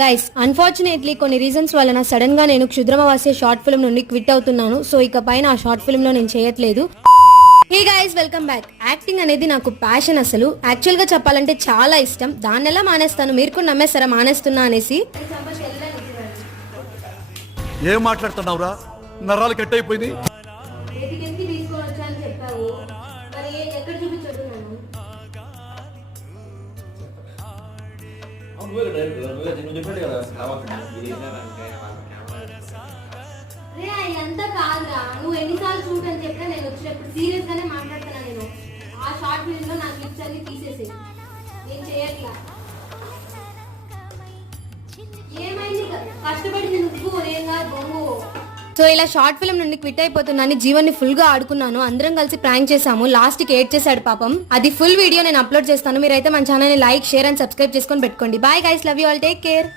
Guys unfortunately కొన్ని reasons వలన sudden గా నేను క్షుద్రమవాస్య షార్ట్ ఫిల్మ్ నుండి క్విట్ అవుతున్నాను. సో ఇక పైన ఆ షార్ట్ ఫిల్మ్ లో నేను చేయట్లేదు. Hey guys, welcome back. Acting అనేది నాకు ప్యాషన్. అసలు యాక్చువల్ గా చెప్పాలంటే చాలా ఇష్టం. దాన్ని ఎలా మానేస్తాను? మీరు కూడా నమ్మేస్తారా మానేస్తున్నా అనేసి? ఏం మాట్లాడుతున్నావురా? నరాలు కట్ అయిపోయింది. అంతా కాదురా, నువ్వు ఎన్నిసార్లు షూట్ అని చెప్పినా నేను వచ్చినప్పుడు సీరియస్ గానే మాట్లాడుతున్నా. నేను ఆ షార్ట్ ఫిల్మ్ లో నా క్లిప్స్ అన్ని తీసేసి నేను చేయట్లా. ఏమైంది? కష్టపడింది నువ్వు, నేను బొంగు. సో ఇలా షార్ట్ ఫిల్మ్ నుండి క్విట్ అయిపోతున్నాను. జీవన్ని ఫుల్ గా ఆడుకున్నాను. అందరం కలిసి ప్రాంక్ చేసాము. లాస్ట్ కి ఏడ్ చేశాడు పాపం. అది ఫుల్ వీడియో నేను అప్లోడ్ చేస్తాను. మీరైతే మన ఛానల్ ని లైక్, షేర్ అండ్ సబ్స్క్రైబ్ చేసుకొని పెట్టుకోండి. Bye guys, love you all, take care.